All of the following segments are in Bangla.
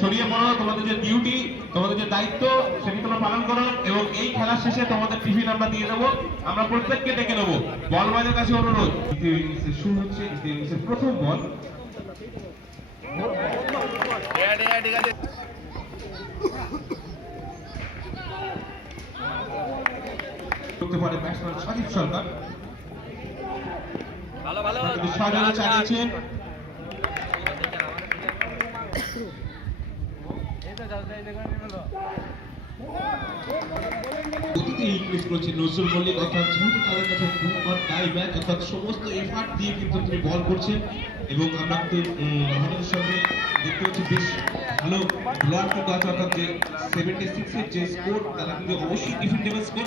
ছড়িয়ে পড়ো, তোমাদের যে ডিউটি, তোমাদের যে দায়িত্ব সেটি তোমরা পালন করো এবং এই খেলার শেষে তোমাদের টিফিন আমরা দিয়ে দেবো। আমরা প্রত্যেককে ডেকে নেবো। বল বয়ের কাছে অনুরোধ, দ্বিতীয় ইনিংসের শুরু হচ্ছে। দ্বিতীয় ইনিংসের প্রথম বল করতে পারে ব্যাটসম্যান সাজিদ সরকার। ছয়জনে চালিয়েছেন। নজরুল মল্লিক, অর্থাৎ যেহেতু তাদের কাছে অর্থাৎ সমস্ত এফার্ট দিয়ে কিন্তু তিনি বল করছেন এবং আমরা কিন্তু আমাদের সঙ্গে দেখতে হচ্ছে বেশ ভালো বোলার কিন্তু আছে, অর্থাৎ যে 76 এর যে স্কোর তারা কিন্তু অবশ্যই ডিফেন্ডেবল স্কোর।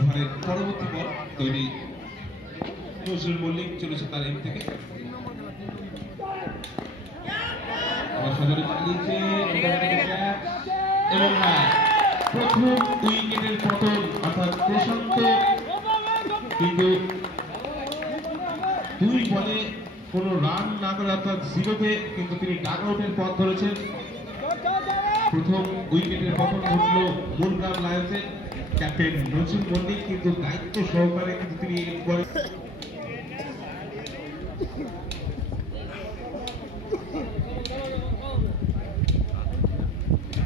ওখানে পরবর্তী বল তৈরি নজরুল মল্লিক চলেছে তার এম থেকে এবং হ্যাঁ, প্রথম উইকেটের পতন, অর্থাৎ প্রশান্ত কিন্তু 2 বলে কোনো রান না করে অর্থাৎ 0-তে কিন্তু তিনি ডাগ আউটের পথ ধরেছেন। প্রথম উইকেটের পতন ঘটল মূলগ্রাম লায়ন্সের। ক্যাপ্টেন নজরুল মল্লিক কিন্তু দায়িত্ব সহকারে কিন্তু তিনি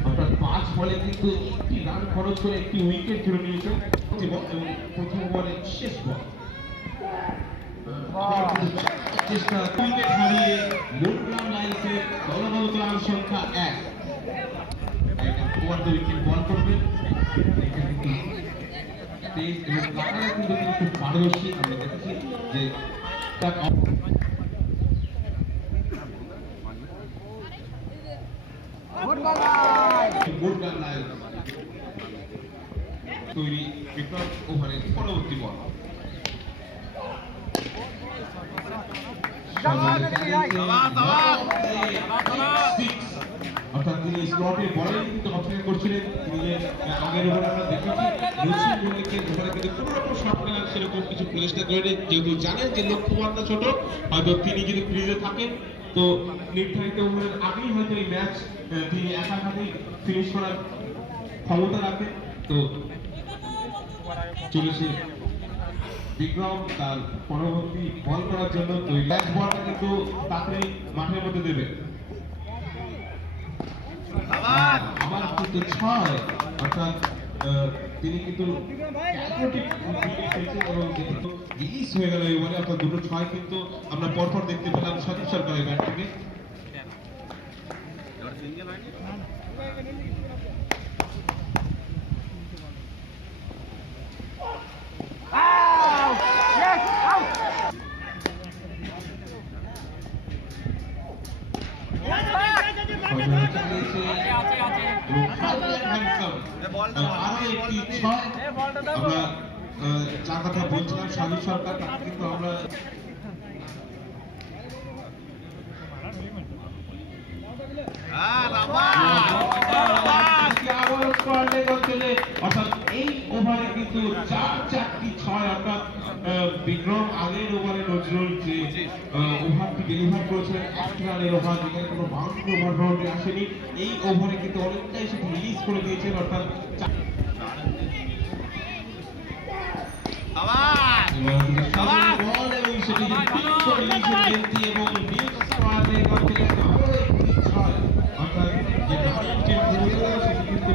অর্থাৎ 5 বলে কিন্তু 1টি রান খরচ করে 1টি উইকেট তুলে নিয়েছেন এবং প্রথম বলে শেষ বল চেষ্টা উইকেট হারিয়ে মূলগ্রাম লায়ন্সের দলগত রান সংখ্যা 1। উইকেট বল করবেন কিন্তু খুব পারদর্শী। আমরা দেখেছি যে তৈরি বিক্রম ওভারের পরবর্তী বল অর্থাৎ তিনি স্লটে বলে কিন্তু অপেক্ষা করছিলেন। তিনি যে আগের ওভারে আমরা দেখেছি নজরুল মল্লিকের ওভারে কিন্তু কোনো রকম শট খেলার সেরকম কিছু চেষ্টা করেনি, যেহেতু জানেন যে লক্ষ্যমাত্রা ছোট, হয়তো তিনি যদি ক্রিজে থাকেন তো নির্ধারিত ওভারের আগেই হয়তো এই ম্যাচ তিনি একা হাতেই ফিনিশ করার ক্ষমতা রাখেন। তো চলেছে বিক্রম তার পরবর্তী বল করার জন্য। তো ম্যাচ বলটা কিন্তু তাকে মাঠের মধ্যে দেবে। আবার কিন্তু 6, অর্থাৎ তিনি কিন্তু রিলিজ হয়ে গেল এই বলে, অর্থাৎ দুটো 6 কিন্তু আমরা পরপর দেখতে পেলাম সাজিদ সরকারের ব্যাট থেকে। আমরা যার কথা বলছিলাম সাজিদ সরকার, তাকে কিন্তু আমরা অর্থাৎ এই ওভারে কিন্তু 4টি 6, অর্থাৎ বিক্রম আগের ওভারে নজরুল যে ওভারটি ডেলিভার করেছিলেন 1 রানের ওভার, যেখানে কোনো বাউন্ডারি ওভার আসেনি, এই ওভারে কিন্তু অনেকটাই সেটি রিলিজ করে দিয়েছেন। অর্থাৎ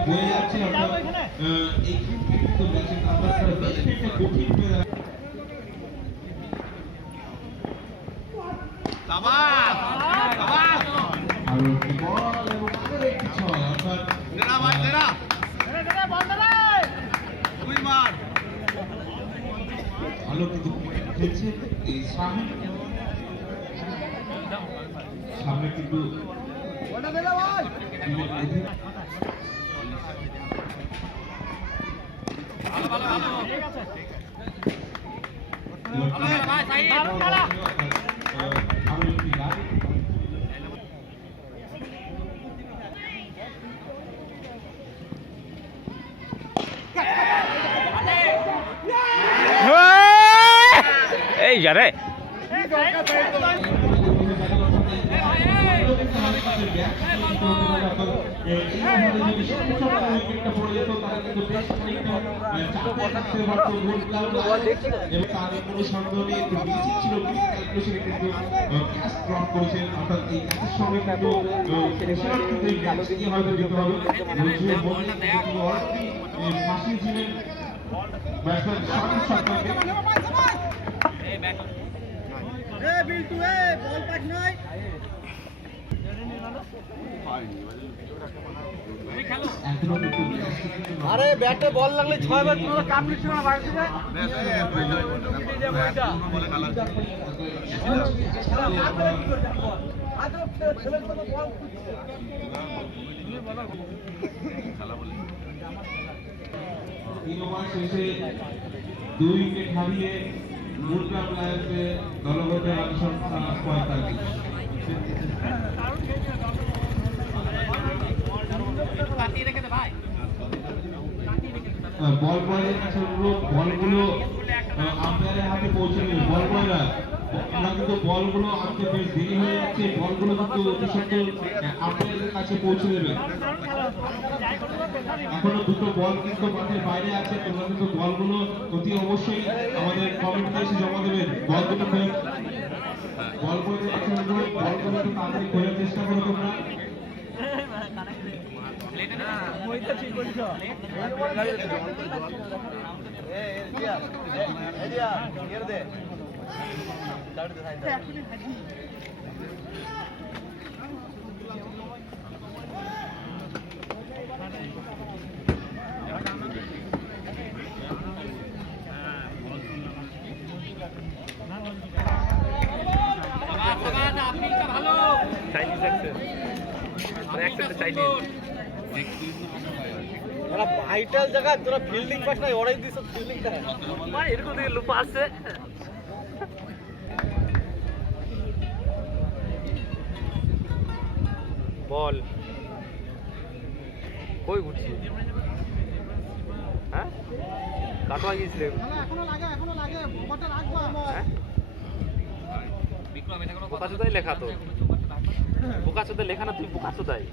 বয়ে যাচ্ছে, অর্থাৎ এই কিন্তু ম্যাচের নাম্বারটা বেশ একটা কঠিন হয়ে যাচ্ছে। ভালো কিন্তু খেলছে এই সামনে কিন্তু এই যারে আরে ব্যাটে বল লাগলে 6 বার পুরো কামড়ি ছিল না বাইরে থেকে শেষে 2 উইকেট হারিয়ে মুরগ্রাম লায়ন্সের দলগত রান সংখ্যা 45। বল বয়ের কাছে অনুরোধ, বলগুলো আম্পায়ারের হাতে পৌঁছে দেবে। বল বয়রা, আমরা কিন্তু বলগুলো আনতে বেশ দেরি হয়ে যাচ্ছে, বলগুলো কিন্তু অতি সত্ত্বর আম্পায়ারের কাছে পৌঁছে দেবে। এখনো দুটো বল কিন্তু মাঠের বাইরে আছে, তোমরা কিন্তু বলগুলো অতি অবশ্যই আমাদের কমেন্টে এসে জমা দেবেন। বল দুটো বল বয়ের কাছে অনুরোধ, বলগুলো একটু তাড়াতাড়ি খোঁজার চেষ্টা করো তোমরা। ওরা ভাইটাল জায়গা তোরা ফিল্ডিং পাস না ওরাই দিছ ফিল্ডিংটা ভাই এরকম দিকে লুপা আছে বল কই ঘুরছি হ্যাঁ কাটোয়া গিয়েছিলে এখনো লাগে বোমাটা রাখবো আমার বোকাচোদাই লেখা তো বোকাচোদাই লেখা না তুই বোকাচোদাই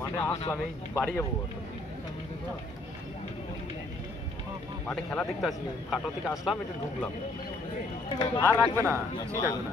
মাঠে আসলাম এই বাড়ি যাবো মাঠে খেলা দেখতে আসিনি কাটো থেকে আসলাম একটু ঢুকলাম আর রাখবে না ঠিক রাখবে না